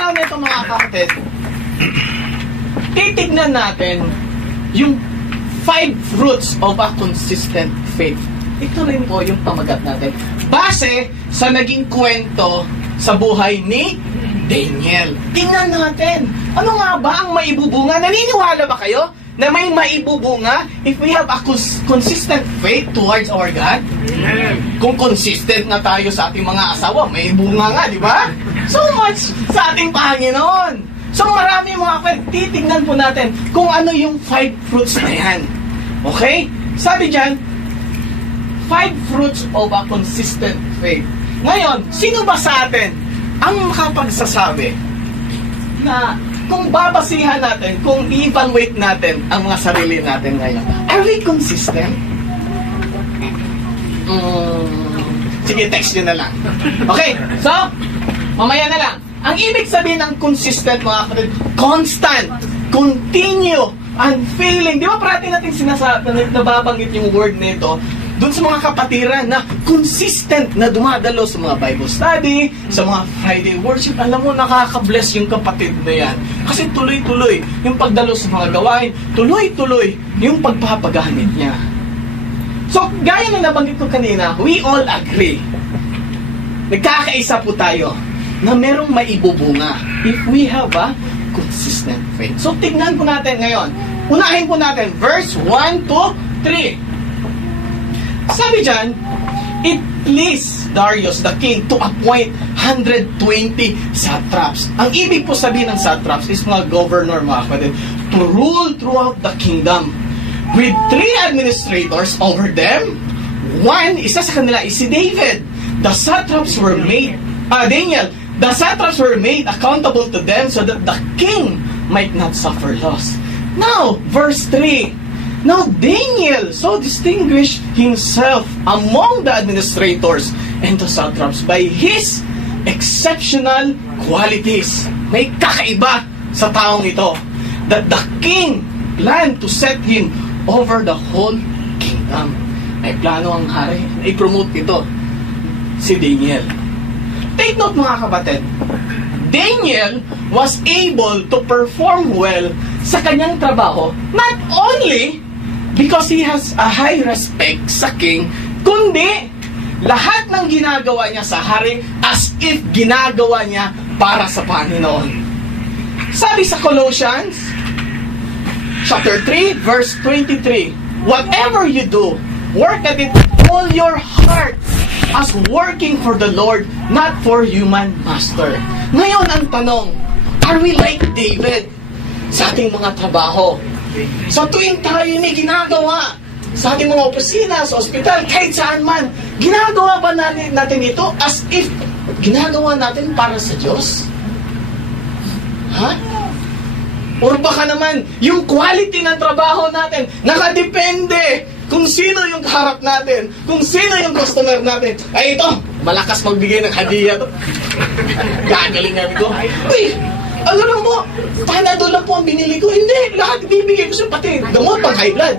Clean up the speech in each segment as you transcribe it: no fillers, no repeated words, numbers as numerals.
araw nito mga kapatid, titignan natin yung 5 fruits of a consistent faith. Ito rin po yung pamagat natin. Base sa naging kwento sa buhay ni Daniel. Tingnan natin, ano nga ba ang maibubunga? Naniniwala ba kayo na may maibubunga if we have a consistent faith towards our God? Kung consistent na tayo sa ating mga asawa, may bunga nga, di ba? So much sa ating Panginoon. So marami mga kapatid, titignan po natin kung ano yung 5 fruits na yan. Okay? Sabi dyan, 5 fruits of a consistent faith. Ngayon, sino ba sa atin ang makapagsasabi na kung babasihan natin, kung i-evaluate natin ang mga sarili natin ngayon, are we consistent? Sige, text nyo na lang. Okay, so, mamaya na lang. Ang ibig sabihin ng consistent, mga kapatid, constant, continue, unfailing. Di ba parati natin nababanggit yung word nito doon sa mga kapatiran na consistent na dumadalo sa mga Bible study, sa mga Friday worship. Alam mo, nakaka-bless yung kapatid na yan. Kasi tuloy-tuloy yung pagdalo sa mga gawain, tuloy-tuloy yung pagpapagamit niya. So, gaya ng nabanggit ko kanina, we all agree. Nagkakaisa po tayo na merong maibubunga if we have a consistent faith. So, tignan po natin ngayon. Unahin po natin, verse 1 to 3. Sabi dyan, it pleased Darius the king to appoint 120 satraps. Ang ibig po sabihin ng satraps is mga governor, mga kapatid, to rule throughout the kingdom with 3 administrators over them. One, isa sa kanila is si David. The satraps were made, Daniel, the satraps were made accountable to them so that the king might not suffer loss. Now, verse 3. Now Daniel so distinguished himself among the administrators and the satraps by his exceptional qualities. May kakaiba sa taong ito that the king planned to set him over the whole kingdom. May plano ang hari na i-promote ito, si Daniel. Take note mga kapatid, Daniel was able to perform well sa kanyang trabaho, not only because he has a high respect sa king, kundi lahat ng ginagawa niya sa hari as if ginagawa niya para sa Panginoon. Sabi sa Colossians chapter 3 verse 23, whatever you do, work at it all your heart as working for the Lord, not for human master. Ngayon ang tanong, are we like David sa ating mga trabaho? Sa tuwing tayo may ginagawa sa ating mga opisina, sa ospital, kahit saan man, ginagawa ba natin ito as if ginagawa natin para sa Diyos? Ha? Or baka naman, yung quality ng trabaho natin, nakadepende kung sino yung kaharap natin, kung sino yung customer natin. Ay ito, malakas magbigay ng hadiah to. Gagaling namin ko. Uy! Alam mo, Panadol lang po ang binili ko. Hindi, lahat ibibigay ko sa'yo. Pati gamot pang high blood,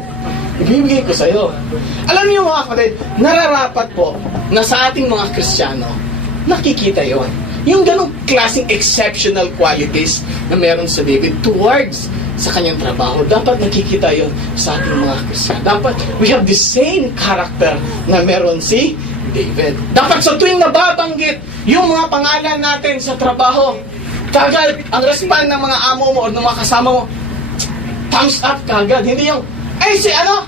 ibibigay ko sa'yo. Alam niyo mga kapatid, nararapat po na sa ating mga Kristiyano, nakikita yon. Yung ganong klaseng exceptional qualities na meron sa David towards sa kanyang trabaho. Dapat nakikita yon sa ating mga Kristiyano. Dapat we have the same character na meron si David. Dapat sa tuwing nababanggit yung mga pangalan natin sa trabaho, kagad, ang respond ng mga amo mo o ng mga kasama mo, thumbs up kagad. Hindi yung, ay si ano?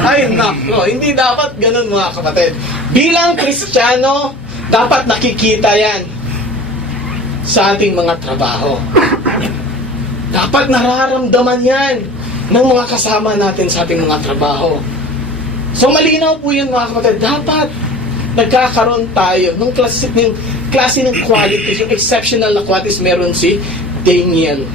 Ay nako, hindi dapat ganun mga kapatid. Bilang Kristiyano, dapat nakikita yan sa ating mga trabaho. Dapat nararamdaman yan ng mga kasama natin sa ating mga trabaho. So malinaw po yun mga kapatid. Dapat nagkakaroon tayo ng klase ng qualities, yung exceptional na qualities meron si Daniel.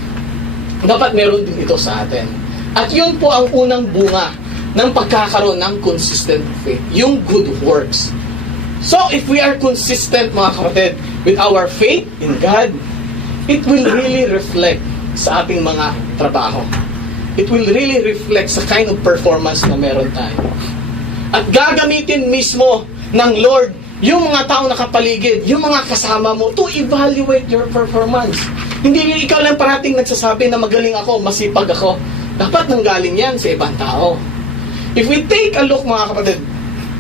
Dapat meron din ito sa atin. At yun po ang unang bunga ng pagkakaroon ng consistent faith, yung good works. So, if we are consistent, mga kapatid, with our faith in God, it will really reflect sa ating mga trabaho. It will really reflect sa kind of performance na meron tayo. At gagamitin mismo ng Lord yung mga taong nakapaligid, yung mga kasama mo, to evaluate your performance. Hindi ikaw lang parating nagsasabi na magaling ako, masipag ako. Dapat nanggaling yan sa ibang tao. If we take a look, mga kapatid,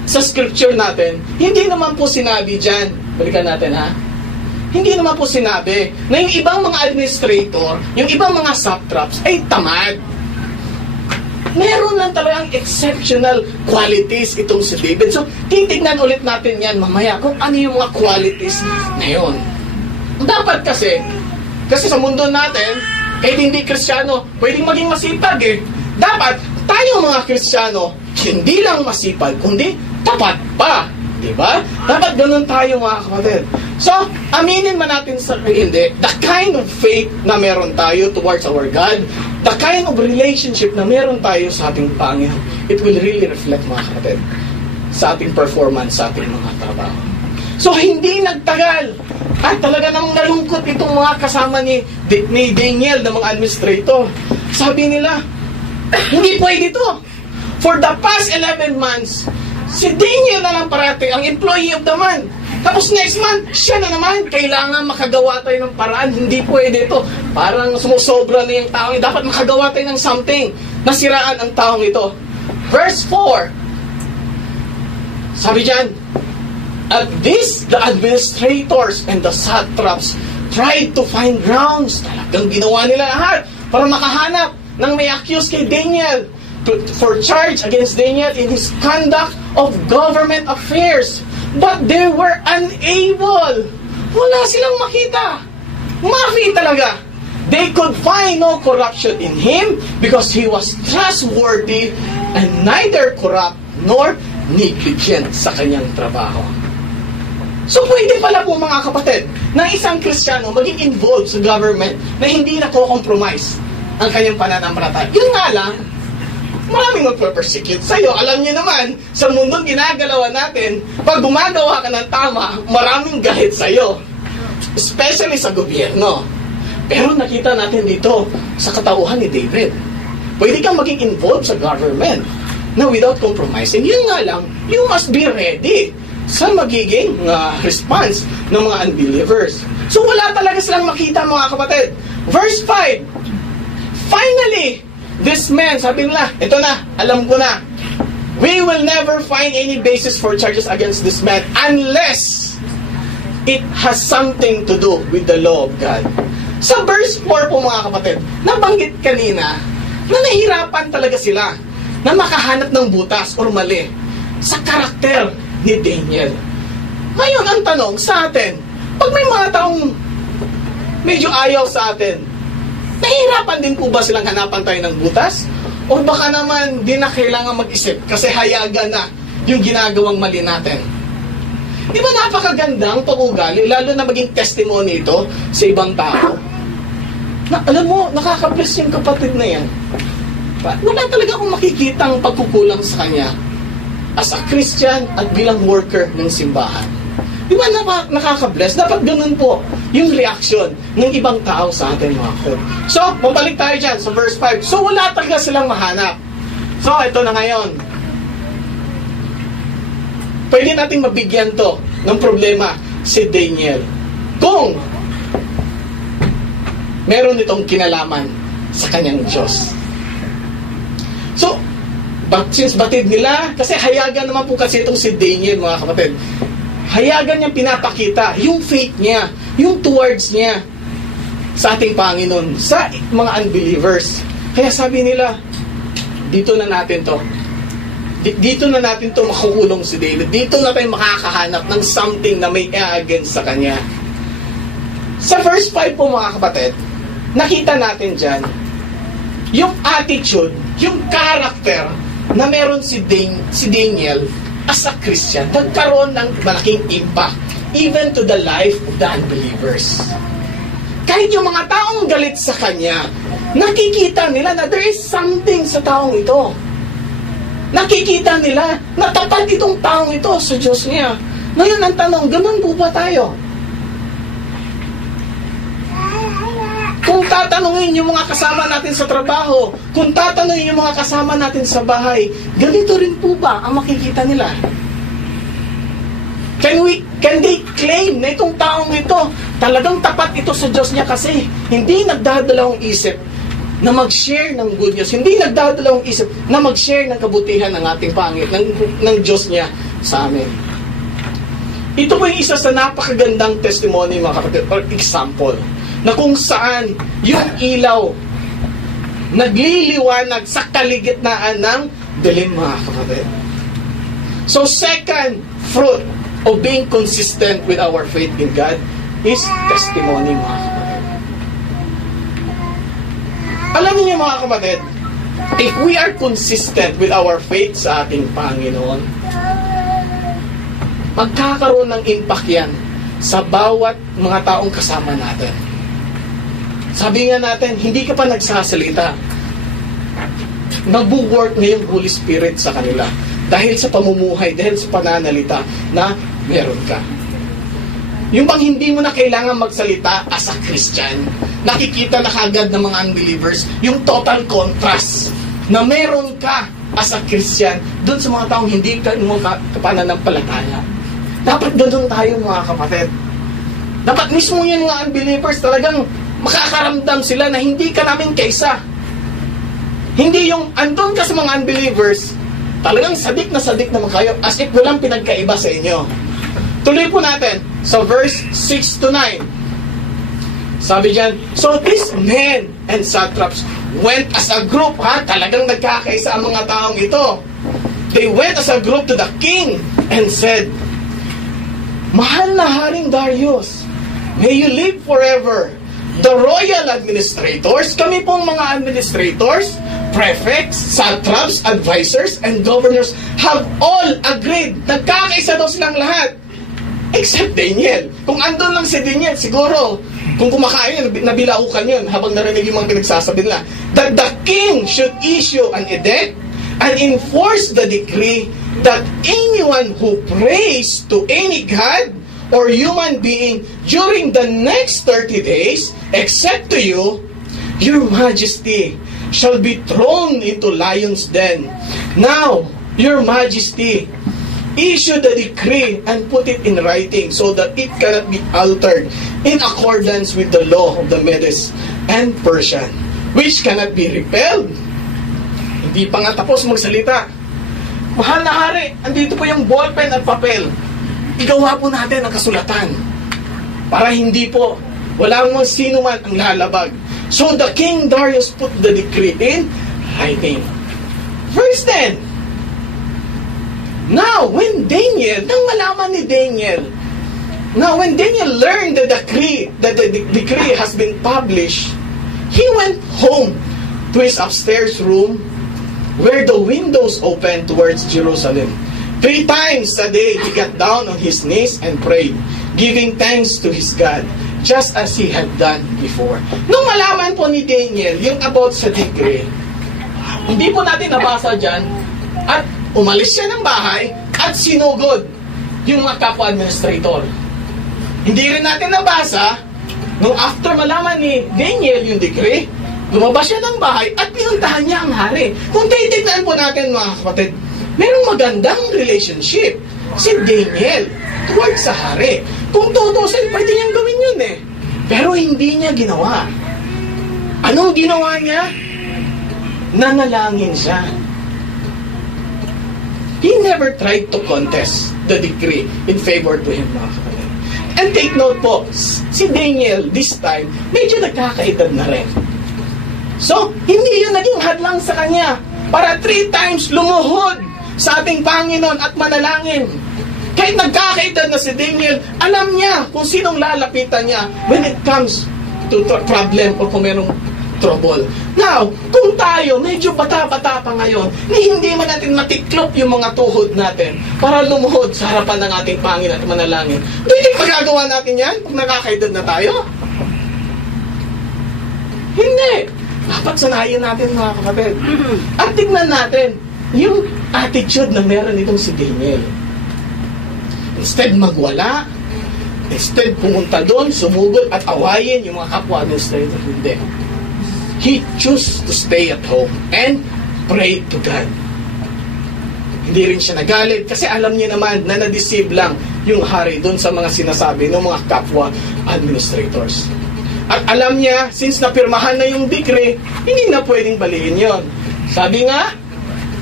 sa scripture natin, hindi naman po sinabi dyan, balikan natin ha, hindi naman po sinabi na yung ibang mga administrator, yung ibang mga satraps ay tamad. Meron lang talagang exceptional qualities itong si David. So, titignan ulit natin yan mamaya kung ano yung mga qualities na yun. Dapat kasi sa mundo natin, kahit hindi Kristiyano, pwedeng maging masipag eh. Dapat, tayo mga Kristiyano, hindi lang masipag, kundi tapat pa. Diba? Dapat ganun tayo mga kapatid. So, aminin man natin sa hindi, the kind of faith na meron tayo towards our God, the kind of relationship na meron tayo sa ating Panginoon, it will really reflect mga kapatid sa ating performance, sa ating mga trabaho. So, hindi nagtagal. At talaga namang nalungkot itong mga kasama ni Daniel na mga administrator. Sabi nila, hindi pwede to. For the past 11 months, si Daniel na lang parati, ang employee of the month. Tapos next month, siya na naman, kailangan makagawa tayo ng paraan. Hindi pwede ito. Parang sumusobra na yung taong ito. Dapat makagawa tayo ng something. Nasiraan ang taong ito. Verse 4. Sabi dyan, at this, the administrators and the satraps tried to find grounds. Talagang ginawa nila lahat para makahanap ng may accuse kay Daniel for charge against Daniel in his conduct of government affairs. But they were unable. Wala silang makita. Mafi talaga. They could find no corruption in him because he was trustworthy and neither corrupt nor negligent sa kanyang trabaho. So pwede pala po mga kapatid na isang Kristiyano maging involved sa government na hindi nako-compromise ang kanyang pananampalataya. Yun nga lang, maraming magpa-persecute sa'yo. Alam niyo naman, sa mundong ginagalawan natin, pag gumagawa ka ng tama, maraming galit sa'yo. Especially sa gobyerno. Pero nakita natin dito sa katauhan ni David. Pwede kang maging involved sa government na without compromising. Yun nga lang, you must be ready sa magiging response ng mga unbelievers. So wala talaga silang makita mga kapatid. Verse 5, finally, this man, sabi nila, ito na, alam ko na. We will never find any basis for charges against this man unless it has something to do with the law of God. Sa verse 4 po mga kapatid, nabanggit kanina na nahirapan talaga sila na makahanap ng butas or mali sa karakter ni Daniel. Ngayon, ang tanong sa atin, pag may mga taong medyo ayaw sa atin, nahihirapan din po ba silang hanapan tayo ng butas? O baka naman di na kailangan mag-isip kasi hayagan na yung ginagawang mali natin? Di ba napakagandang pag-ugali, lalo na maging testimony ito sa ibang tao? Na, alam mo, nakaka-bless yung kapatid na yan. Wala talaga akong makikitang pagkukulang sa kanya as a Christian at bilang worker ng simbahan. Di ba nakaka-bless? Dapat ganun po yung reaction ng ibang tao sa atin mga kapatid. So, mabalik tayo dyan sa verse 5. So, wala talaga silang mahanap. So, ito na ngayon. Pwede nating mabigyan to ng problema si Daniel kung meron itong kinalaman sa kanyang Diyos. So, since batid nila, kasi hayagan naman po kasi itong si Daniel mga kapatid. Hayagan niyang pinapakita yung faith niya, yung towards niya sa ating Panginoon, sa mga unbelievers. Kaya sabi nila, dito na natin to. Dito na natin to makukulong si David. Dito na tayo makakahanap ng something na may against sa kanya. Sa verse 5 po mga kapatid, nakita natin dyan, yung attitude, yung character na meron si Daniel as a Christian, nagkaroon ng malaking impact even to the life of the unbelievers. Kahit yung mga taong galit sa kanya, nakikita nila na there is something sa taong ito. Nakikita nila na tapat itong taong ito sa Diyos niya. Ngayon ang tanong, ganun po ba tayo? Kung tatanungin yung mga kasama natin sa trabaho, kung tatanungin yung mga kasama natin sa bahay, ganito rin po ba ang makikita nila? Can they claim na itong taong ito, talagang tapat ito sa Diyos niya kasi hindi nagdadalawang isip na mag-share ng good news. Hindi nagdadalawang isip na mag-share ng kabutihan ng ating Panginoon, ng Diyos niya sa amin. Ito po yung isa sa napakagandang testimony, mga kapatid, or example, na kung saan yung ilaw nagliliwanag sa kaligitnaan ng dilim, mga kapatid. So, second fruit of being consistent with our faith in God is testimony, mga kapatid. Alam niyo, mga kapatid, if we are consistent with our faith sa ating Panginoon, magkakaroon ng impact yan sa bawat mga taong kasama natin. Sabi nga natin, hindi ka pa nagsasalita, nag-work na yung Holy Spirit sa kanila dahil sa pamumuhay, dahil sa pananalita na meron ka. Yung bang hindi mo na kailangan magsalita as a Christian, nakikita na kagad ng mga unbelievers yung total contrast na meron ka as a Christian doon sa mga taong hindi ka mo kapananampalataya. Dapat doon tayo, mga kapatid. Dapat mismo yan mga unbelievers talagang makakaramdam sila na hindi ka namin kaisa. Hindi yung andun ka sa mga unbelievers, talagang sadik naman kayo as if walang pinagkaiba sa inyo. Tuloy po natin sa verse 6 to 9. Sabi dyan, so these men and satraps went as a group, talagang nagkakaisa ang mga taong ito. They went as a group to the king and said, Mahal na Haring Darius, may you live forever. The royal administrators, kami pong mga administrators, prefects, satraps, advisors, and governors have all agreed. Nagkakaisa daw silang lahat. Except Daniel. Kung andun lang si Daniel, siguro, kung kumakain, nabilaukan yun habang narinig yung mga pinagsasabi nila. That the king should issue an edict and enforce the decree that anyone who prays to any god or human being during the next 30 days, except to you, your majesty, shall be thrown into lion's den. Now, your majesty, issue the decree and put it in writing so that it cannot be altered in accordance with the law of the Medes and Persian, which cannot be repelled. Hindi pa nga tapos magsalita. Mahal na hari, andito po yung ballpen at papel. Igawa po natin ang kasulatan para hindi po walang sino man ang lalabag. So the King Darius put the decree in writing. Verse 10. Now, when Daniel learned the decree has been published, he went home to his upstairs room where the windows opened towards Jerusalem. 3 times a day he got down on his knees and prayed, giving thanks to his God, just as he had done before. Nung malaman po ni Daniel yung about sa decree, hindi po natin nabasa dyan, at umalis siya ng bahay at sinugod yung mga kapwa-administrator. Hindi rin natin nabasa, nung after malaman ni Daniel yung decree, lumabas siya ng bahay at pinuntahan niya ang hari. Kung titignan po natin, mga kapatid, merong magandang relationship si Daniel towards sa hari. Kung tutusin, pwede niyang gawin yun eh. Pero hindi niya ginawa. Anong ginawa niya? Nanalangin siya. He never tried to contest the decree in favor to him, mga kapatid. And take note po, si Daniel this time, medyo nagkakaedad na rin. So, hindi yun naging hadlang sa kanya para 3 times lumuhod sa ating Panginoon at manalangin. Kahit nagkakaedad na si Daniel, alam niya kung sinong lalapitan niya when it comes to problem or kung merong trouble. Now, kung tayo medyo bata-bata pa ngayon, hindi man natin matiklop yung mga tuhod natin para lumuhod sa harapan ng ating Panginoon at manalangin, hindi magagawa natin yan kung nakakaedad na tayo? Hindi. Dapat sanayin natin, mga kapatid. At tignan natin yung attitude na meron itong si Daniel. Instead magwala, instead pumunta doon, sumugod at awayin yung mga kapwa-administrator. Hindi. He chose to stay at home and pray to God. Hindi rin siya nagalit kasi alam niya naman na na-deceive lang yung hari doon sa mga sinasabi ng mga kapwa administrators. At alam niya, since napirmahan na yung decree, hindi na pwedeng baliin yon. Sabi nga,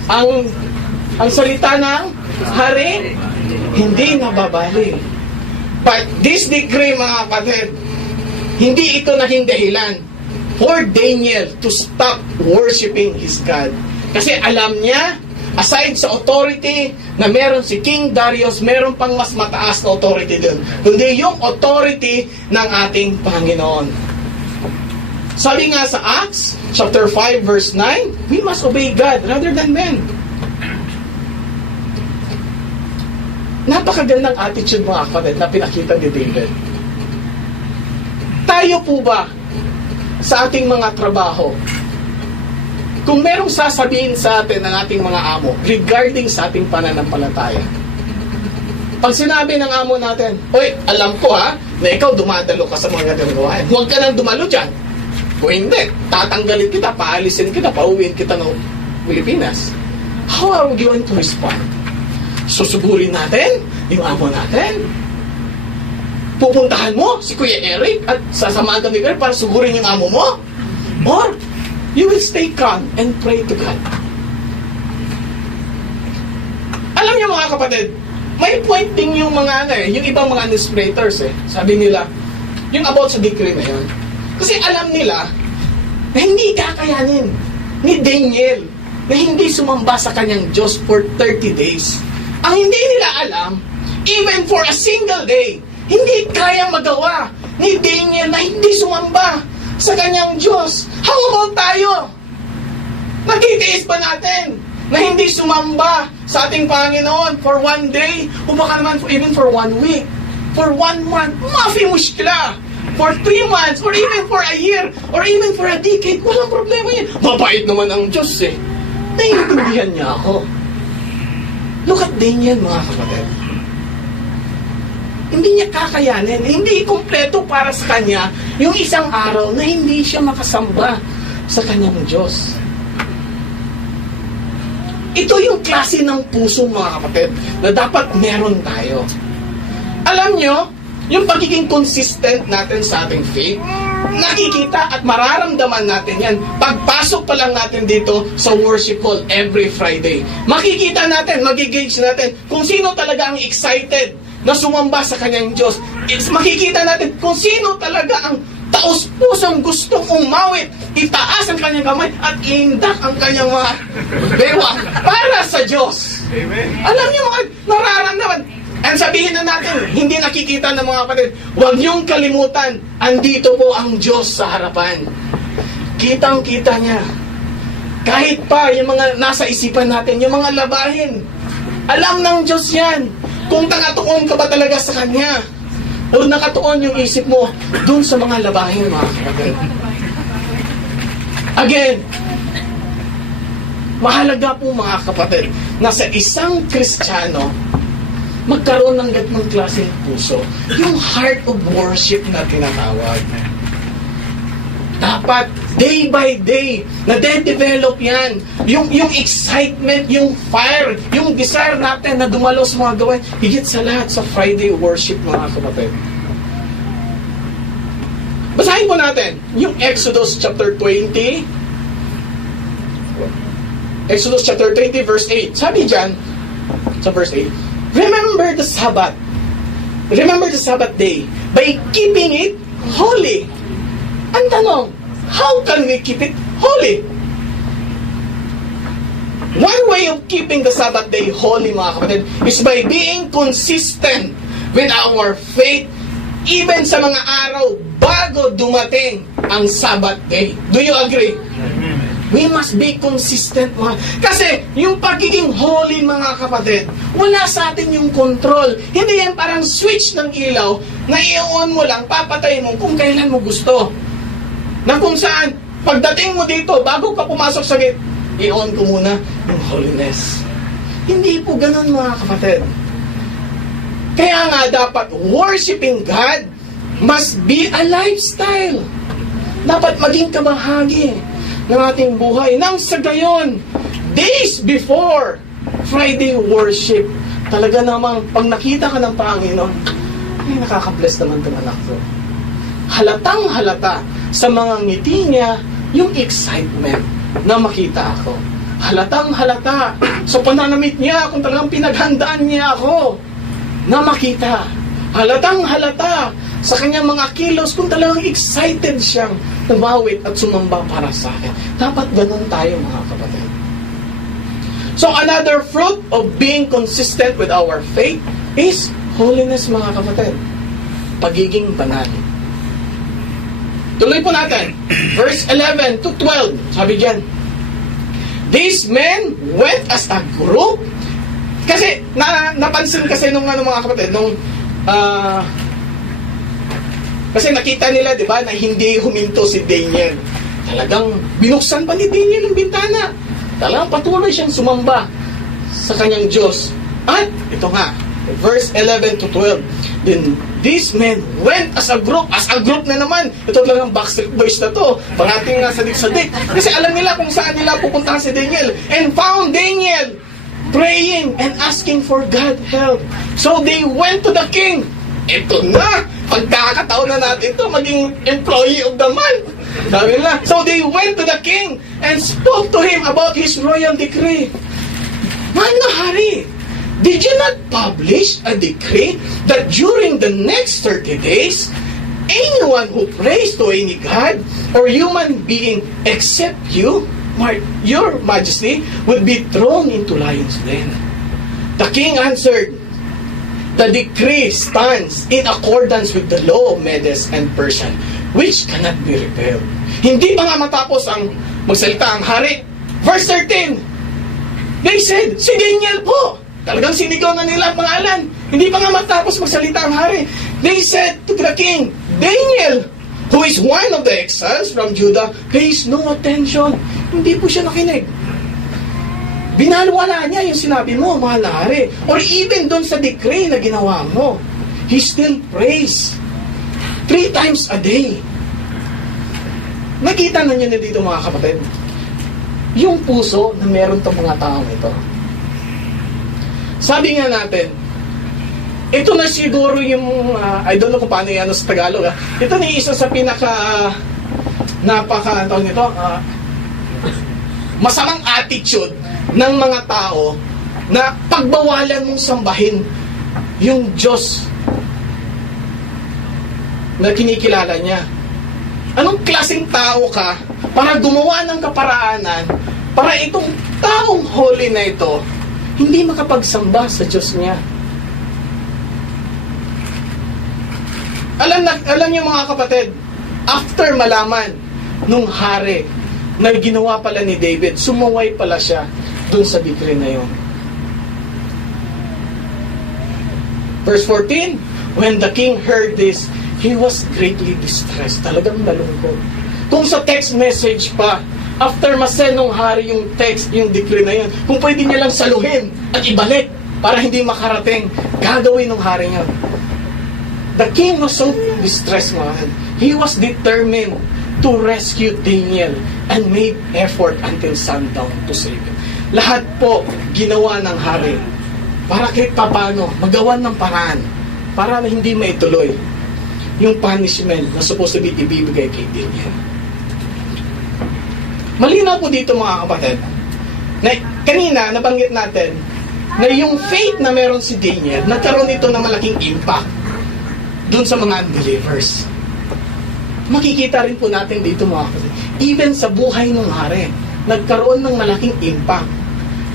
ang salita ng hari, hindi nababali. But this decree, mga kapatid, hindi ito naging dahilan for Daniel to stop worshiping his God. Kasi alam niya, aside sa authority na meron si King Darius, meron pang mas mataas na authority din. Kundi yung authority ng ating Panginoon. Sabi nga sa Acts, chapter 5, verse 9, we must obey God rather than men. Napakagandang attitude, mga kapatid, na pinakita ni David. Tayo po ba, sa ating mga trabaho, kung merong sasabihin sa atin ng ating mga amo regarding sa ating pananampalataya, pag sinabi ng amo natin, "Oy, alam ko ha, na ikaw dumadalo ka sa mga gawain. Huwag ka nang dumalo dyan. Kung hindi, tatanggalin kita, paalisin kita, pauwiin kita ng Pilipinas." How are we going to respond? Susugurin natin yung amo natin? Pupuntahan mo si Kuya Eric at sasamahan ka ni Eric para sugurin yung amo mo? Or you will stay calm and pray to God? Alam niyo, mga kapatid, may point din yung mga yung ibang mga administrators Sabi nila, yung about sa decree na yun. Kasi alam nila na hindi kakayanin ni Daniel na hindi sumamba sa kanyang Diyos for 30 days. Ang hindi nila alam, even for a single day, hindi kayang magawa ni Daniel na hindi sumamba sa kanyang Diyos. How about tayo? Nagtitiis ba natin na hindi sumamba sa ating Panginoon for one day, o baka naman even for 1 week, for 1 month? Mafi mushkila. For 3 months, or even for a year, or even for a decade, walang problema yan. Mabait naman ang Diyos Naiintindihan niya ako. Look at Daniel, mga kapatid. Hindi niya kakayanin, hindi kumpleto para sa kanya yung isang araw na hindi siya makasamba sa kanyang Diyos. Ito yung klase ng puso, mga kapatid, na dapat meron tayo. Alam nyo, yung pagiging consistent natin sa ating faith, nakikita at mararamdaman natin yan pagpasok pa lang natin dito sa worship hall every Friday. Makikita natin, magigauge natin kung sino talaga ang excited na sumamba sa kanyang Diyos. Makikita natin kung sino talaga ang taos-pusong gustong umawit, itaas ang kanyang kamay at iindak ang kanyang mga bewang para sa Diyos. Amen. Alam niyo, mga nararamdaman. And sabihin na natin, hindi nakikita ng mga kapatid, huwag niyong kalimutan, andito po ang Diyos sa harapan. Kitang-kita niya. Kahit pa yung mga nasa isipan natin, yung mga labahin, alam ng Diyos yan. Kung nakatuon ka ba talaga sa Kanya, o nakatuon yung isip mo dun sa mga labahin, mga kapatid. Again, mahalaga po, mga kapatid, na sa isang Kristiyano, magkaroon ng ganitong klaseng puso. Yung heart of worship na tinatawag. Dapat, day by day, na-develop yan. Yung excitement, yung fire, yung desire natin na dumalo sa mga gawain, higit sa lahat sa Friday worship, mga kapatid. Basahin po natin yung Exodus chapter 20. Exodus chapter 20, verse 8. Sabi dyan, sa verse 8, remember the Sabbath. Remember the Sabbath day by keeping it holy. Ang tanong, how can we keep it holy? One way of keeping the Sabbath day holy, mga kapatid, is by being consistent with our faith even sa mga araw bago dumating ang Sabbath day. Do you agree? We must be consistent, kasi yung pagiging holy, mga kapatid, wala sa atin yung control. Hindi yan parang switch ng ilaw na i-on mo lang, papatay mo kung kailan mo gusto. Na kung saan, pagdating mo dito, bago ka pumasok sa gate, i-on ko muna yung holiness. Hindi po ganun, mga kapatid. Kaya nga dapat worshiping God must be a lifestyle. Dapat maging kabahagi ng ating buhay. Nang sa gayon, days before Friday worship. Talaga namang, pag nakita ka ng Panginoon, ay nakaka-bless naman itong anak ko. Halatang halata sa mga ngiti niya yung excitement na makita ako. Halatang halata sa pananamit niya kung talagang pinaghandaan niya ako na makita. Halatang halata sa kanyang mga kilos kung talagang excited siyang umawit at sumamba para sa akin. Dapat ganun tayo, mga kapatid. So another fruit of being consistent with our faith is holiness, mga kapatid. Pagiging banal. Tuloy po natin. Verse 11 to 12. Sabi diyan, these men went as a group. Kasi, napansin kasi nung mga kapatid, kasi nakita nila, di ba, na hindi huminto si Daniel. Talagang binuksan pa ni Daniel ang bintana. Talagang patuloy siyang sumamba sa kanyang Diyos. At, ito nga, verse 11 to 12. Then, these men went as a group. As a group na naman. Ito lang ang Backstreet Boys na to. Parating nga sadik-sadik. Kasi alam nila kung saan nila pupuntahan si Daniel. And found Daniel praying and asking for God help. So, they went to the king. Ito na, pagkakataon na natin ito, maging employee of the month. Sabi nila. So they went to the king and spoke to him about his royal decree. Mahal na hari, did you not publish a decree that during the next 30 days, anyone who prays to any god or human being except you, your majesty, would be thrown into lions' den? The king answered, the decree stands in accordance with the law of Medes and Persia, which cannot be repealed. Hindi pa nga matapos ang magsalita ang hari. Verse 13, they said, si Daniel po. Talagang sinigaw na nila ang pangalan. Hindi pa nga matapos magsalita ang hari. They said to the king, Daniel, who is one of the exiles from Judah, pays no attention. Hindi po siya nakinig. Binalwala niya yung sinabi mo, mahal na hari. Or even doon sa decree na ginawa mo, he still prays 3 times a day. Nakita na niyo na dito, mga kapatid, yung puso na meron itong mga taong ito. Sabi nga natin, ito na siguro yung, I don't know kung paano yan sa Tagalog. Ito na isa sa napaka, nito, masamang attitude ng mga tao na pagbawalan mong sambahin yung Diyos na kinikilala niya. Anong klaseng tao ka para gumawa ng kaparaanan para itong taong holy na ito hindi makapagsamba sa Diyos niya? Alam niyo, mga kapatid, after malaman nung hari na ginawa pala ni David, sumuway pala siya dun sa decree na yun. Verse 14, when the king heard this, he was greatly distressed. Talagang nalungkot. Kung sa text message pa, after masend nung hari yung text, yung decree na yun, kung pwede niya lang saluhin at ibalik para hindi makarating, gagawin ng hari niya. The king was so distressed, man. He was determined to rescue Daniel and made effort until sundown to save him. Lahat po ginawa ng hari para kahit papano magawan ng paraan para na hindi maituloy yung punishment na supposed to be ibibigay kay Daniel. Malinaw po dito, mga kapatid, na kanina nabanggit natin na yung faith na meron si Daniel, nagkaroon ito ng malaking impact dun sa mga unbelievers. Makikita rin po natin dito, mga kapatid, even sa buhay ng hari, nagkaroon ng malaking impact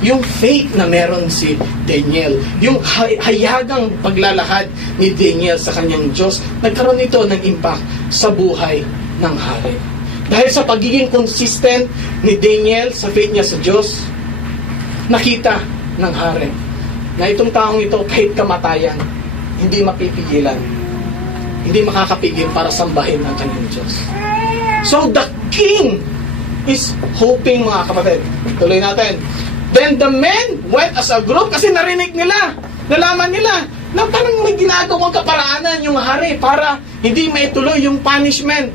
yung faith na meron si Daniel, yung hayagang paglalakad ni Daniel sa kanyang Diyos, nagkaroon ito ng impact sa buhay ng hari. Dahil sa pagiging consistent ni Daniel sa faith niya sa Diyos, nakita ng hari na itong taong ito, kahit kamatayan, hindi mapipigilan, hindi makakapigil para sambahin ang kanyang Diyos. So the king is hoping, mga kapatid. Tuloy natin. Then the men went as a group kasi narinig nila, nalaman nila na parang may ginagawang kaparaanan yung hari para hindi maituloy yung punishment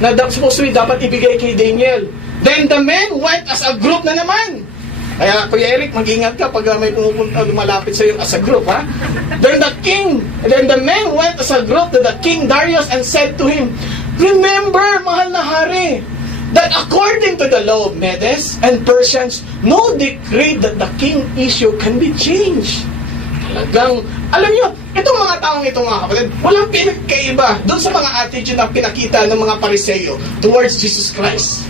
na supposedly dapat ibigay kay Daniel. Then the men went as a group na naman. Kaya, Kuya Eric, mag-ingat ka pag may pumupunta, lumalapit sa iyo as a group, ha? Then the men went as a group to the King Darius and said to him, "Remember, mahal na hari, that according to the law of Medes and Persians, no decree that the king issue can be changed." Talagang, alam nyo, itong mga taong ito, mga kapatid, walang pinagkaiba doon sa mga attitude na pinakita ng mga Pariseo towards Jesus Christ.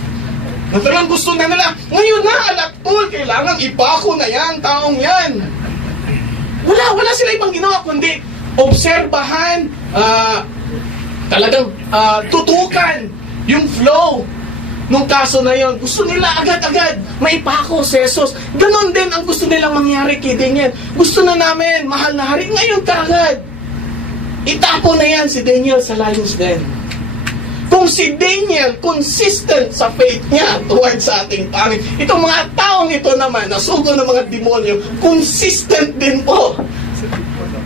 Na talagang gusto na nila, ngayon na, alaktol, kailangan ipako na yan, taong yan. Wala sila ibang ginawa, kundi obserbahan, talagang tutukan yung flow nung kaso na yon. Gusto nila agad-agad maipako si Jesus. Ganon din ang gusto nilang mangyari kay Daniel. Gusto na namin, mahal na hari, ngayon kaagad. Itapo na yan si Daniel sa lion's den. Kung si Daniel consistent sa faith niya towards sa ating Panginoon, itong mga taong ito naman, nasugo ng mga demonyo, consistent din po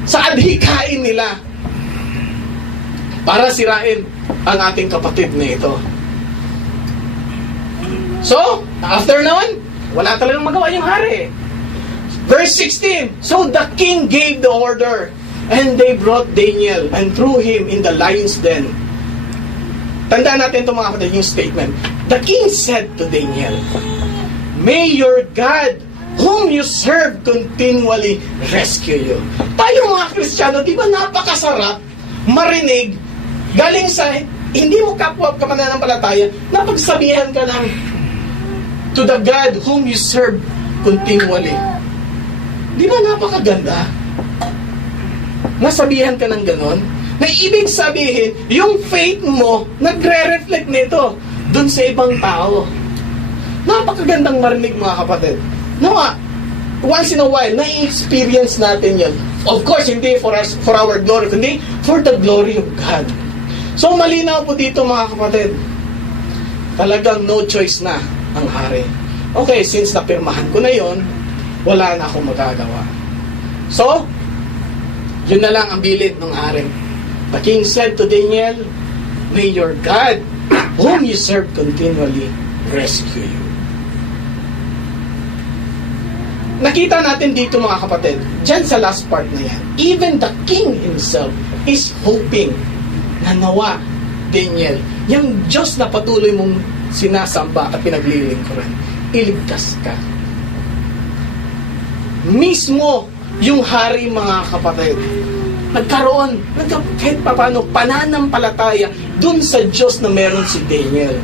sa adhikain nila para sirain ang ating kapatid na ito. So, after naman, wala talagang magawa yung hari. Verse 16, so the king gave the order, and they brought Daniel and threw him in the lion's den. Tandaan natin ito, mga kapatid, yung statement. The king said to Daniel, "May your God, whom you serve continually, rescue you." Tayo mga Kristiyano, di ba napakasarap marinig galing sa hindi mo kapwa kamananampalataya, napagsabihan ka ng to the God whom you serve continually. Di ba napakaganda? Nasabihan ka ng ganon? Na ibig sabihin, yung faith mo, nagre-reflect nito dun sa ibang tao. Napakagandang marinig, mga kapatid. Once in a while, na-experience natin yan. Of course, hindi for our glory, kundi for the glory of God. So, malinaw po dito, mga kapatid. Talagang no choice na ang hari. Okay, since napirmahan ko na yon, wala na akong magagawa. So, yun na lang ang bilid ng hari. The king said to Daniel, "May your God, whom you serve continually, rescue you." Nakita natin dito, mga kapatid, dyan sa last part na yan, even the king himself is hoping na nawa, Daniel, yung Diyos na patuloy mong sinasamba at pinaglilingkuran, iligtas ka. Mismo yung hari, mga kapatid, nagkaroon, kahit paano, pananampalataya dun sa Diyos na meron si Daniel.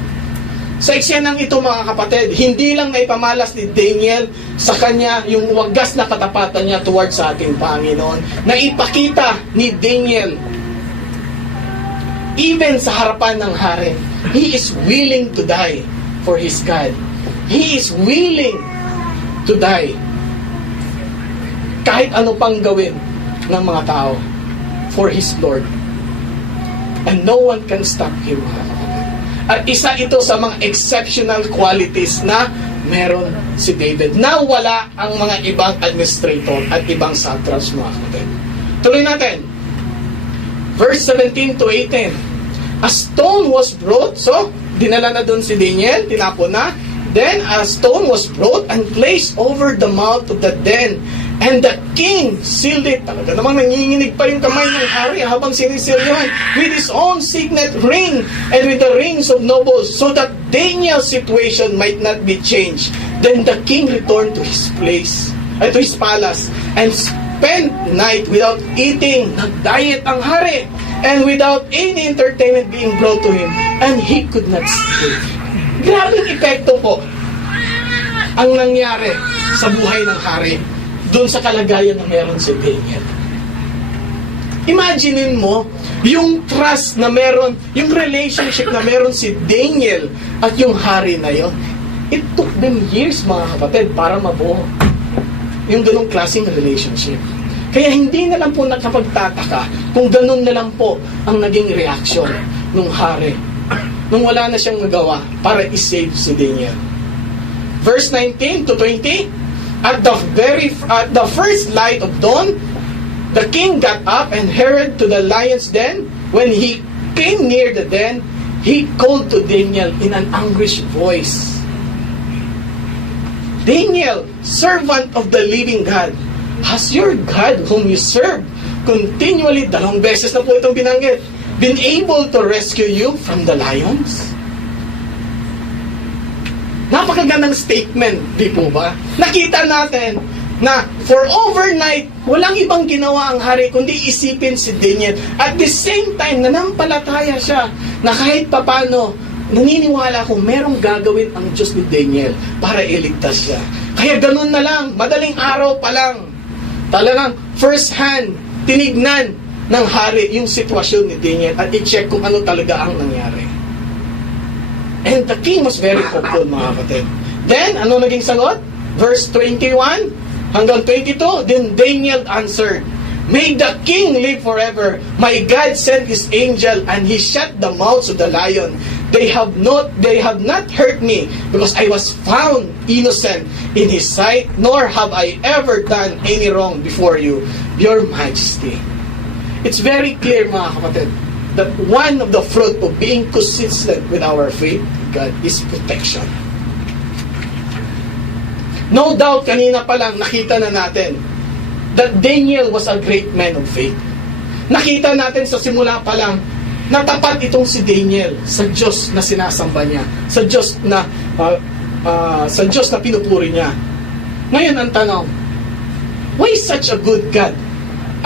Sa eksenang ito, mga kapatid, hindi lang naipamalas ni Daniel sa kanya yung wagas na katapatan niya towards sa ating Panginoon. Naipakita ni Daniel, even sa harapan ng hari, he is willing to die for his God. He is willing to die kahit ano pang gawin ng mga tao for his Lord. And no one can stop him. At isa ito sa mga exceptional qualities na meron si David, na wala ang mga ibang administrator at ibang satraps, mga kapatid. Tuloy natin. Verse 17 to 18. A stone was brought, so dinala na dun si Daniel, tinapon na. Then a stone was brought and placed over the mouth of the den. And the king sealed it. Talaga namang nanginginig pa yung kamay ng hari habang sinisil yun with his own signet ring and with the rings of nobles, so that Daniel's situation might not be changed. Then the king returned to his place, to his palace, and spent night without eating. Nag-diet ang hari, and without any entertainment being brought to him, and he could not sleep. Grabing epekto po ang nangyari sa buhay ng hari doon sa kalagayan na meron si Daniel. Imaginein mo yung trust na meron, yung relationship na meron si Daniel at yung hari na yon. It took them years, mga kapatid, para mabuo yung ganong klaseng relationship. Kaya hindi na lang po nakapagtataka kung ganon na lang po ang naging reaction ng hari nung wala na siyang nagawa para i-save si Daniel. Verse 19 to 20, At the first light of dawn, the king got up and hurried to the lion's den. When he came near the den, he called to Daniel in an anguished voice. Daniel, servant of the living God, has your God whom you serve continually, 2 beses na po itong binanggit, been able to rescue you from the lions? Napakagandang statement, di po ba? Nakita natin na for overnight, walang ibang ginawa ang hari kundi isipin si Daniel. At the same time, nanampalataya siya na kahit papano, naniniwala ko merong gagawin ang Diyos ni Daniel para iligtas siya. Kaya ganun na lang, madaling araw pa lang, talagang first hand, tinignan ng hari yung sitwasyon ni Daniel at i-check kung ano talaga ang nangyari. And the king was very hopeful, mga kapatid. Then, ano naging sagot? Verse 21 hanggang 22, then Daniel answered, "May the king live forever. My God sent his angel and he shut the mouths of the lion. They have not hurt me because I was found innocent in his sight, nor have I ever done any wrong before you, your majesty." It's very clear, mga kapatid, that one of the fruit of being consistent with our faith, God, is protection. No doubt, kanina pa lang nakita na natin that Daniel was a great man of faith. Nakita natin sa simula pa lang na tapat itong si Daniel sa Diyos na sinasamba niya, sa Diyos na pinupuri niya. Ngayon ang tanong, why such a good God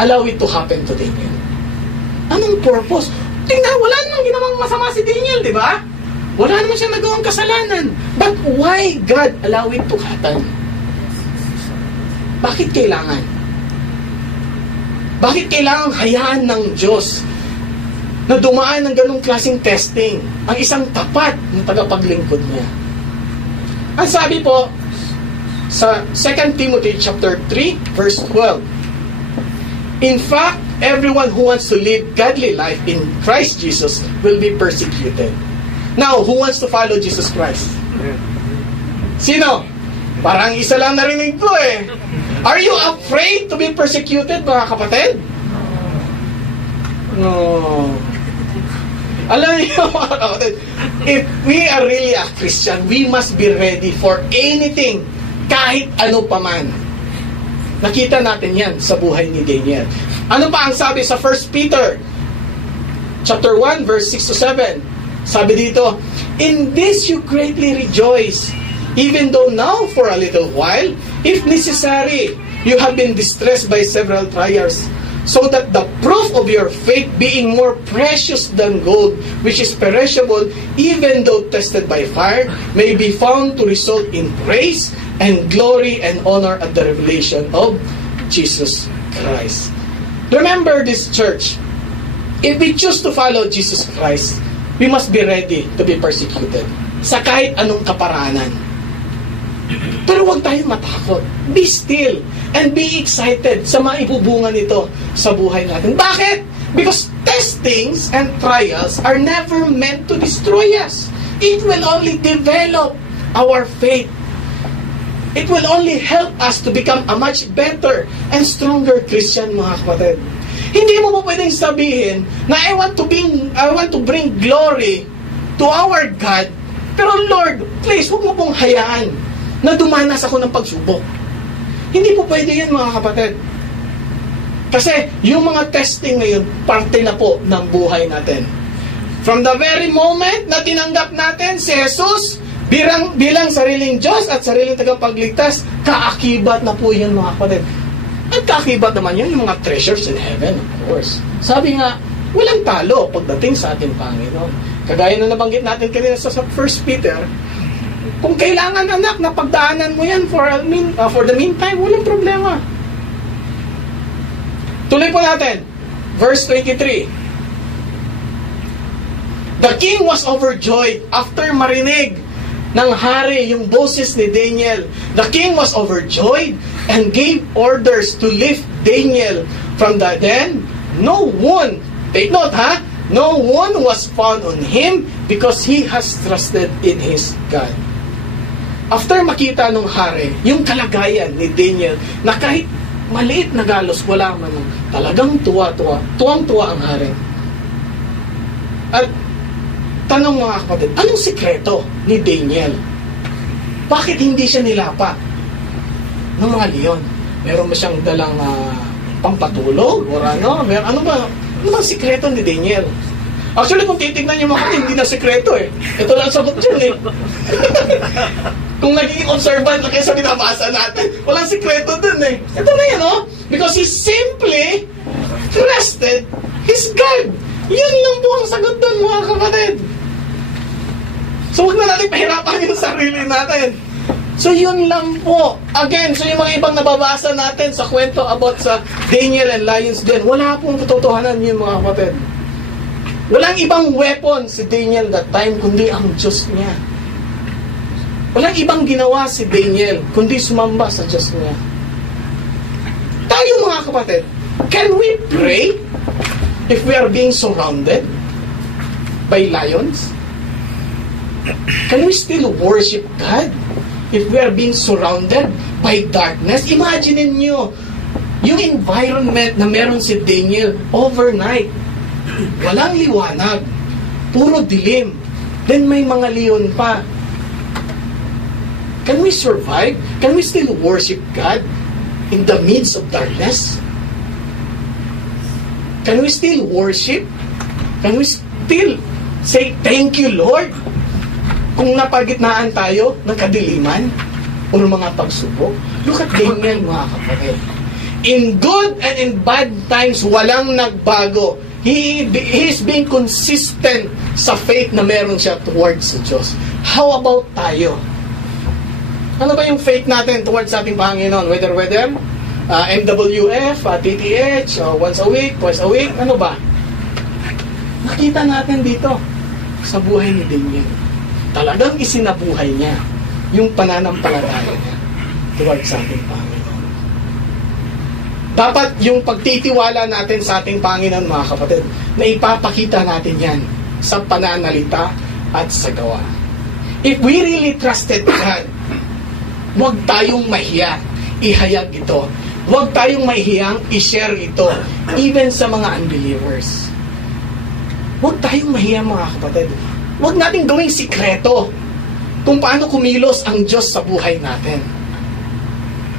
allow it to happen to Daniel? Anong purpose? Tingnan, wala namang ginawang masama si Daniel, di ba? Wala naman siya nagawang kasalanan. But why God allow it to happen? Bakit kailangan? Bakit kailangan hayaan ng Diyos na dumaan ng ganong klaseng testing ang isang tapat na tagapaglingkod niya? Ang sabi po sa 2 Timothy chapter 3 verse 12, in fact, everyone who wants to live godly life in Christ Jesus will be persecuted. Now, who wants to follow Jesus Christ? Sino? Parang isa lang narinig ko eh. Are you afraid to be persecuted, mga kapatid? No. Alam niyo, mga kapatid, if we are really a Christian, we must be ready for anything, kahit ano paman. Nakita natin yan sa buhay ni Daniel. Ano pa ang sabi sa 1 Peter chapter 1 verse 6 to 7? Sabi dito, in this you greatly rejoice, even though now for a little while, if necessary, you have been distressed by several trials, so that the proof of your faith, being more precious than gold, which is perishable, even though tested by fire, may be found to result in praise and glory and honor at the revelation of Jesus Christ. Remember this, church. If we choose to follow Jesus Christ, we must be ready to be persecuted sa kahit anong kaparaanan. Pero huwag tayong matakot. Be still and be excited sa maibubunga nito sa buhay natin. Bakit? Because testings and trials are never meant to destroy us. It will only develop our faith. It will only help us to become a much better and stronger Christian, mga kapatid. Hindi mo pwedeng sabihin na I want to bring glory to our God, pero Lord, please, huwag mo pong hayaan na dumanas ako ng pagsubok. Hindi po pwede yan, mga kapatid. Kasi yung mga testing ngayon, parte na po ng buhay natin. From the very moment na tinanggap natin si Jesus bilang sariling Diyos at sariling tagapagligtas, kaakibat na po yan, mga kapatid. At kaakibat naman yan yung mga treasures in heaven, of course. Sabi nga, walang talo pagdating sa ating Panginoon. Kagaya na nabanggit natin kanina sa 1 Peter, kung kailangan, anak, na pagdaanan mo yan for the meantime, walang problema. Tuloy po natin. Verse 23. The king was overjoyed after marinig ng hari yung boses ni Daniel. The king was overjoyed and gave orders to lift Daniel from the den. No one, take note ha, no one was found on him because he has trusted in his God. After makita nung hari yung kalagayan ni Daniel na kahit maliit na galos, wala man, talagang tuwang-tuwa ang hari. At tanong, mga kapatid, anong sikreto ni Daniel? Bakit hindi siya nilapa ng mga leon? Meron ba siyang dalang pampatulog? Or ano? Ano ba sikreto ni Daniel? Actually, kung titignan niyo mga hindi na sikreto eh. Ito lang sagot dyan eh. Kung naging observant na kaysa binabasa natin, walang sikreto dun eh. Ito na yan, oh. Because he simply trusted his God. Yun lang po ang sagot dun, mga kapatid. So, huwag na natin pahirapan yung sarili natin. So, yun lang po. Again, so yung mga ibang nababasa natin sa kwento about sa Daniel and Lions Den, wala pong katotohanan yun, mga kapatid. Walang ibang weapon si Daniel that time, kundi ang Diyos niya. Walang ibang ginawa si Daniel, kundi sumamba sa Diyos niya. Tayo, mga kapatid, can we pray if we are being surrounded by lions? Can we still worship God if we are being surrounded by darkness? Imagine niyo yung environment na meron si Daniel overnight. Walang liwanag. Puro dilim. Then may mga leon pa. Can we survive? Can we still worship God in the midst of darkness? Can we still worship? Can we still say, thank you, Lord? Kung napagitnaan tayo ng kadiliman o mga pagsubok, look at Daniel, mga kapatid. In good and in bad times, walang nagbago. He is being consistent sa faith na meron siya towards sa Diyos. How about tayo? Ano ba yung faith natin towards sa ating Panginoon? Whether MWF, TTH, once a week, twice a week, ano ba? Nakita natin dito sa buhay ni Daniel. Talagang isinabuhay niya yung pananampalataya niya towards sa ating Panginoon. Dapat yung pagtitiwala natin sa ating Panginoon, mga kapatid, na ipapakita natin yan sa pananalita at sa gawa. If we really trusted God, huwag tayong mahiya ihayag ito. Huwag tayong mahihiyang i-share ito, even sa mga unbelievers. Huwag tayong mahiya, mga kapatid. Huwag natin gawing sikreto kung paano kumilos ang Diyos sa buhay natin.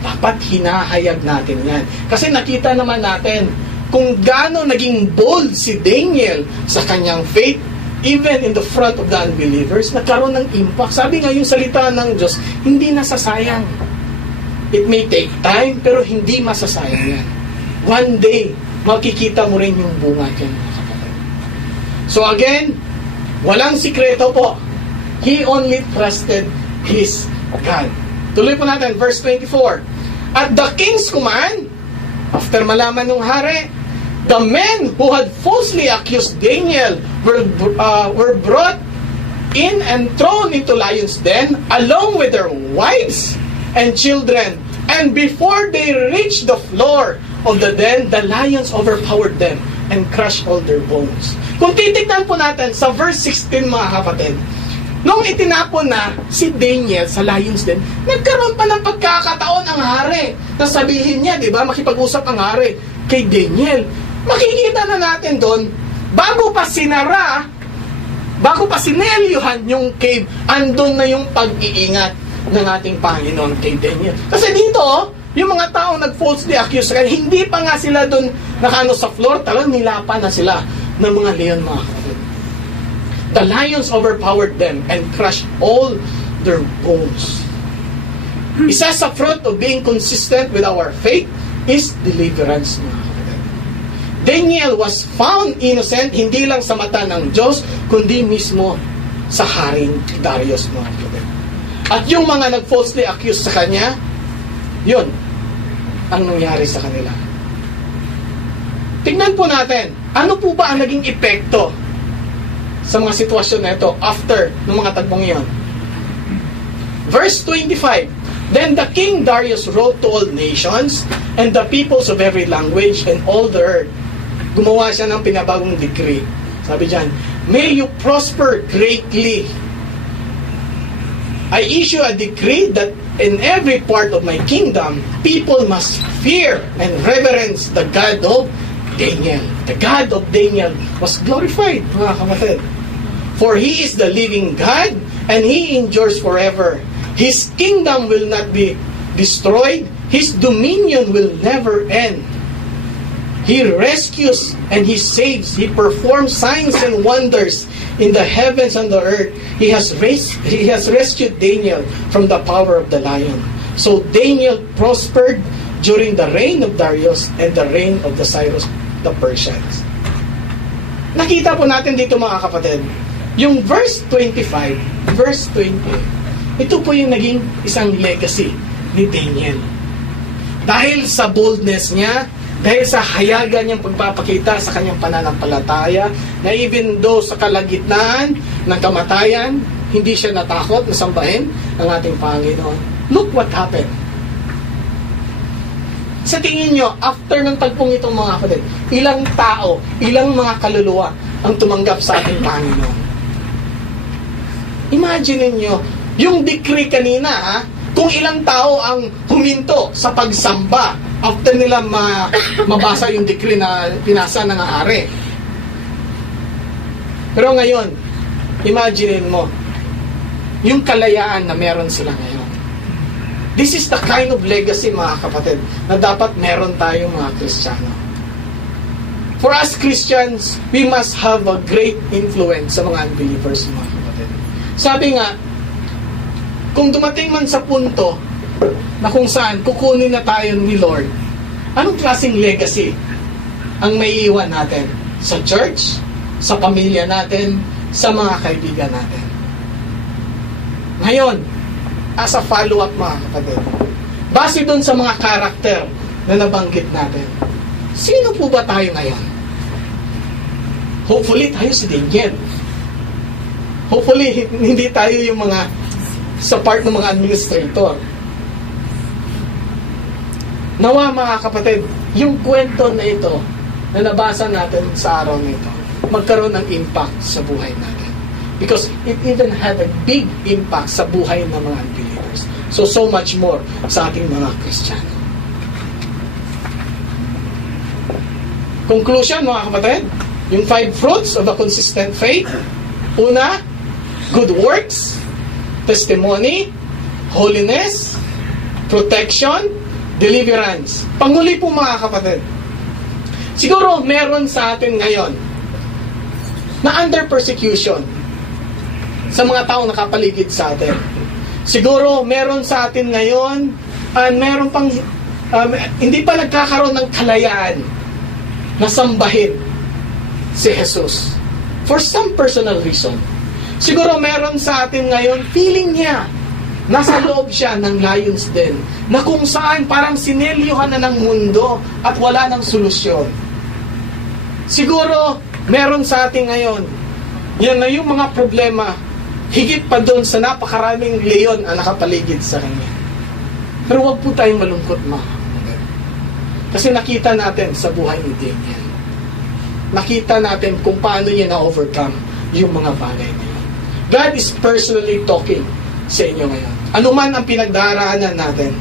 Dapat hinahayag natin yan. Kasi nakita naman natin kung gaano naging bold si Daniel sa kanyang faith, even in the front of the unbelievers, nagkaroon ng impact. Sabi nga, yung salita ng Diyos, hindi nasasayang. It may take time, pero hindi masasayang yan. One day, makikita mo rin yung bunga dyan. So again, walang sikreto po. He only trusted his God. Tuloy po natin, verse 24. At the king's command, after malaman ng hari, the men who had falsely accused Daniel were brought in and thrown into lions' den, along with their wives and children. And before they reached the floor of the den, the lions overpowered them and crushed all their bones. Kung titignan po natin sa verse 16, mga kapatid, nung itinapon na si Daniel sa lions den, nagkaroon pa ng pagkakataon ang hari na sabihin niya, di ba, makipag-usap ang hari kay Daniel. Makikita na natin doon, bago pa sinara, bago pa sinelyuhan yung cave, andun na yung pag-iingat ng ating Panginoon kay Daniel. Kasi dito, yung mga taong nag-falsely accused kaya hindi pa nga sila doon nakano sa floor, talagang nilapan na sila ng mga leon, mga kapatid. The lions overpowered them and crushed all their bones. Isa sa fruit of being consistent with our faith is deliverance, mga kapatid. Daniel was found innocent, hindi lang sa mata ng Diyos, kundi mismo sa Haring Darius, mga kapatid. At yung mga nag-falsely accused sa kanya, yun ang nangyari sa kanila. Tingnan po natin, ano po ba ang naging epekto sa mga sitwasyon na ito after ng mga tagbong iyon? Verse 25, Then the king Darius wrote to all nations and the peoples of every language and all the earth. Gumawa siya ng pinabagong decree. Sabi diyan, May you prosper greatly. I issue a decree that in every part of my kingdom, people must fear and reverence the God of Daniel. The God of Daniel was glorified, mga kapatid. For He is the living God, and He endures forever. His kingdom will not be destroyed. His dominion will never end. He rescues and He saves. He performs signs and wonders in the heavens and the earth. He has rescued Daniel from the power of the lion. So Daniel prospered during the reign of Darius and the reign of the Cyrus the Persians. Nakita po natin dito mga kapatid, yung verse 25, verse 20, ito po yung naging isang legacy ni Daniel. Dahil sa boldness niya, dahil sa hayagan niyang pagpapakita sa kanyang pananampalataya, na even though sa kalagitnaan ng kamatayan, hindi siya natakot na sambahin ang ating Panginoon. Look what happened. Sa tingin nyo, after ng tagpong itong mga kapatid, ilang tao, ilang mga kaluluwa ang tumanggap sa ating Panginoon? Imagine nyo, yung decree kanina, kung ilang tao ang huminto sa pagsamba after nila mabasa yung decree na pinasa ng ari. Pero ngayon, imagine mo, yung kalayaan na meron sila ngayon. This is the kind of legacy, mga kapatid, na dapat meron tayong mga Kristiyano. For us Christians, we must have a great influence sa mga unbelievers, mga kapatid. Sabi nga, kung dumating man sa punto na kung saan kukunin na tayo ni Lord, anong klaseng legacy ang may iwan natin? Sa church, sa pamilya natin, sa mga kaibigan natin. Ngayon, as a follow-up, mga kapatid, base dun sa mga karakter na nabanggit natin, sino po ba tayo ngayon? Hopefully, tayo si Daniel. Hopefully, hindi tayo yung mga sa part ng mga administrator. Nawa, mga kapatid, yung kwento na ito na nabasa natin sa araw na ito, magkaroon ng impact sa buhay natin. Because it even had a big impact sa buhay ng mga unbelievers. So much more sa ating mga Kristiyano. Conclusion, mga kapatid, yung 5 fruits of a consistent faith. Una, good works, testimony, holiness, protection, deliverance. Panghuli po, mga kapatid, siguro meron sa atin ngayon na under persecution sa mga taong nakapaligid sa atin. Siguro meron sa atin ngayon meron pang hindi pa nagkakaroon ng kalayaan na sambahin si Jesus for some personal reason. Siguro meron sa atin ngayon feeling niya nasa loob siya ng lion's den, na kung saan parang sinelyuhan na ng mundo at wala ng solusyon. Siguro meron sa atin ngayon yan na yung mga problema higit pa doon sa napakaraming leon ang nakapaligid sa kanya. Pero huwag po tayong malungkot, mga kapatid. Kasi nakita natin sa buhay ni Daniel. Nakita natin kung paano niya na-overcome yung mga bagay na yun. God is personally talking sa inyo ngayon. Ano man ang pinagdaraanan natin,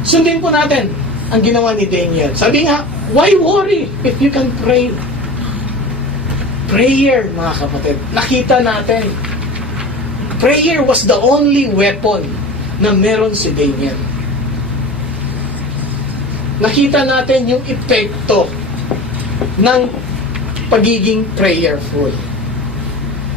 sundin po natin ang ginawa ni Daniel. Sabi nga, why worry if you can pray? Prayer, mga kapatid. Nakita natin, prayer was the only weapon na meron si Daniel. Nakita natin yung epekto ng pagiging prayerful.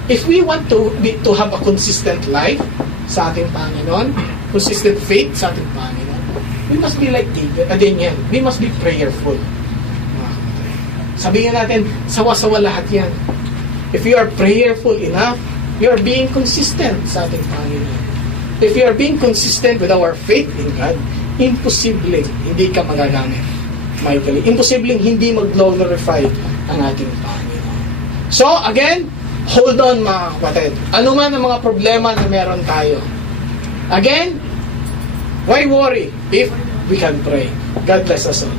If we want to have a consistent life sa ating Panginoon, consistent faith sa ating Panginoon, we must be like Daniel. We must be prayerful. Sabihin natin, sawa-sawa lahat yan. If you are prayerful enough, you are being consistent sa ating Panginoon. If you are being consistent with our faith in God, imposible hindi ka magagamit mightily. Imposible hindi mag-glorify ang ating Panginoon. So, again, hold on, mga kapatid. Ano man ang mga problema na meron tayo. Again, why worry if we can pray? God bless us all.